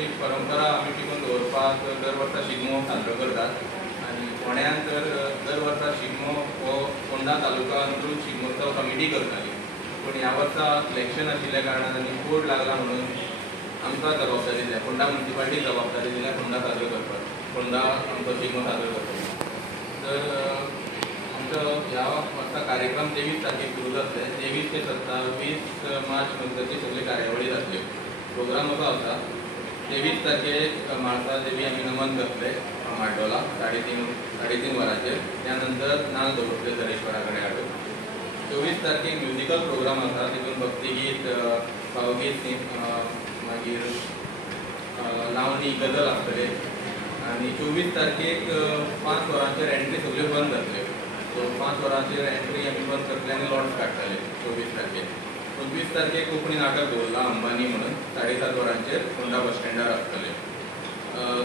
एक परंपरा आमी टिकून दवरपाक दर वर्सा शिगमो साजरो करतात आनी फोंड्यान तर दर वर्सा शिगमो हो फोंडा तालुका अंतरून शिगमोत्सव कमिटी करताली। पूण ह्या वर्सा इलेक्शन आशिल्ल्या कारणान आनी कोड लागला म्हणून आमकां जबाबदारी दिल्या, फोंडा म्युनिसिपालिटीक जबाबदारी दिल्या फोंडा साजरो करपाक, फोंडा आमचो शिगमो साजरो करपाक। तर आमचो ह्या वर्सा कार्यक्रम 23 तारखेक सुरू जातले। 23 ते 27 मार्च मजगती सगळे कार्यावळी जातल्यो। प्रोग्राम असो आसा, 23 तारखेक म्हाळसा देवी आमी नमन करतले माड्डोला 3:30 वरांचेर। त्यानंतर नाल्ल दवरतले दरेश्वरा कडेन हाडून। 24 तारखेक म्युजिकल प्रोग्राम आसा, तितून भक्तिगीत, भावगीत, मागीर लावणी, गजल आसतले। आनी 24 तारखेक 5 वरांचेर एंट्री सगळ्यो बंद जातल्यो। सो 5 वरांचेर एंट्री आमी बंद करतले आनी लॉट्स काडटले 24 तारखेक। 25 तारखेक कोंकणी नाटक दवरला अंबानी म्हणून 7:30 वरांचेर फोंडा बस स्टँडार आसतले।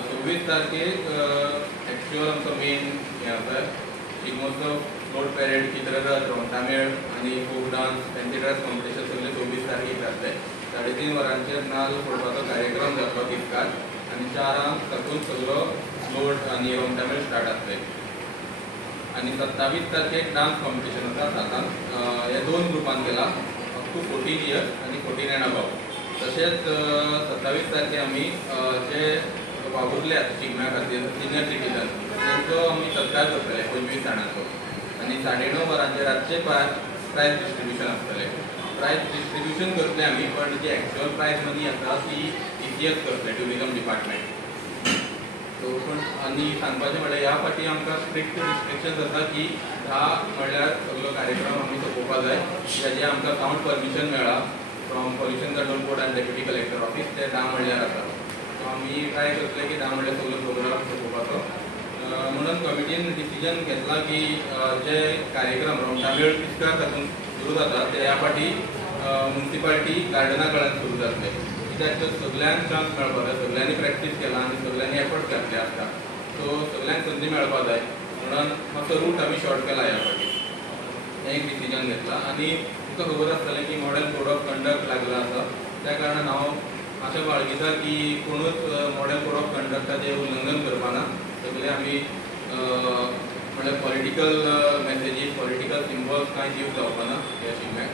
26 तारखेक एक्चुअल आमचो मेन हें आसा शिगमोत्सव, फ्लोट पॅरेड, चित्ररथ, रोमटामेळ आनी folk dance, fancy dress competition सगळे 24 तारखेक जातले। 3:30 वरांचेर नाल्ल फोडपाचो कार्यक्रम जातलो तितकाच आनी 4 तातूंत सगळो फ्लोट आनी रोमटामेळ स्टार्ट जातले। आनी 27 तारखेक डान्स कॉम्पिटिशन आसा 7 हे 2 ग्रुपान केला, अप टू 14 इयर्स आनी 14 एंड अबव। तशेंच 27 तारखेक आमी जे वावुरल्यात शिगम्या खातीर सिनियर सिटीजन तांचो आमी सत्कार करतले 25 जाणांचो। आनी 9:30 वरांचेर रातचे प्रायज डिस्ट्रिब्युशन आसतले। प्रायज डिस्ट्रिब्युशन करतले आमी, पण जी एक्चुअल प्रायज मनी आसा ती TCS करतले, टुरिजम डिपार्टमेंट। सो पूण आनी सांगपाचें म्हणल्यार ह्या फाटी आमकां स्ट्रिक्ट रिस्ट्रिक्शन्स आसा की 10 म्हणल्यार सगळो कार्यक्रम आमी सोंपोवपा जाय। जेजे आमकां सावंड परमिशन मेळ्ळा फ्रॉम पॉल्युशन कंट्रोल बोर्ड आनी डेप्युटी कलेक्टर ऑफिस, ते 10 म्हणल्यार आसा। सो आमी ट्राय करतले की 10 म्हणल्यार सगळो प्रोग्राम सोंपोवपाचो। म्हणून कमिटीन डिसिजन घेतला की जे कार्यक्रम रोमटामेळ तिस्कार तातूंत सुरू जाता ते ह्या फाटी म्युनिसिपालिटी गार्डना कडेन सुरू जातले। कित्याक सगळ्यांक चान्स मेळपा जाय, सगळ्यांनी प्रॅक्टीस केला आनी सगळ्यांनी एफर्ट घातले आसता। सो सगळ्यांक संदी मेळपा जाय म्हणून मातसो रूट आमी शॉर्ट केला ह्या फाटी, हें एक डिसिजन घेतला। आनी तुमकां खबर आसतलें की मॉडेल कोड ऑफ कंडक्ट लागला आसा, त्या कारणान हांव अशें बाळगिता की कोणूच मॉडेल कोड ऑफ कंडक्टाचें उल्लंघन करपाना। सगळे आमी म्हणल्यार पॉलिटिकल मॅसेजीस, पॉलिटिकल सिम्बॉल्स कांयच यूज जावपाना ह्या शिगम्याक।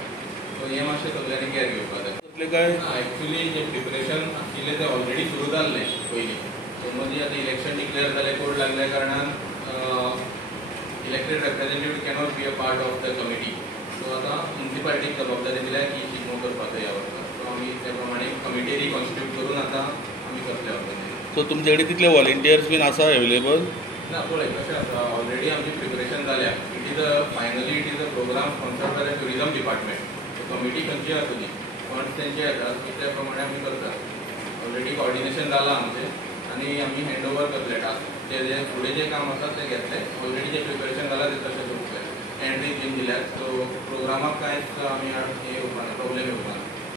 सो हें मातशें सगळ्यांनी केअर घेवपा जाय। एक्चुअली जे प्रिपरेशन आशिल्लें तें ऑलरेडी सुरू जाल्लें पयलीं। सो मदीं आतां इलेक्शन डिक्लेअर जालें, कोड लागल्या कारणान elected representative cannot be a part of the committee. So आतां म्युनिसिपालिटीक जबाबदारी दिल्या की शिगमो करपाचो ह्या वर्सा। सो आमी त्या प्रमाणे कमिटी रिकॉन्स्टिट्यूट करून आतां आमी करतले वचून। सो तुमचे कडेन तितले व्हॉलंटियर्स बीन आसा अवेलेबल? ना पळय कशें आसा, ऑलरेडी आमची प्रिपरेशन जाल्या। Finally it is a program sponsored by the tourism department. So committee खंयची आसुनी, फंड्स तेंचे येतात त्या प्रमाणे आमी करतात। ऑलरेडी कोऑर्डिनेशन जालां आमचें आनी आमी हँड ओवर करतले टास्क। जे फुडें जें काम आसा तें घेतलें, ऑलरेडी जें प्रिपरेशन जालां तें तशें करतलें। एंट्री बीन दिल्यात, सो प्रोग्रामाक कांयच आमी हें येवपाना, प्रॉब्लेम येवपाना।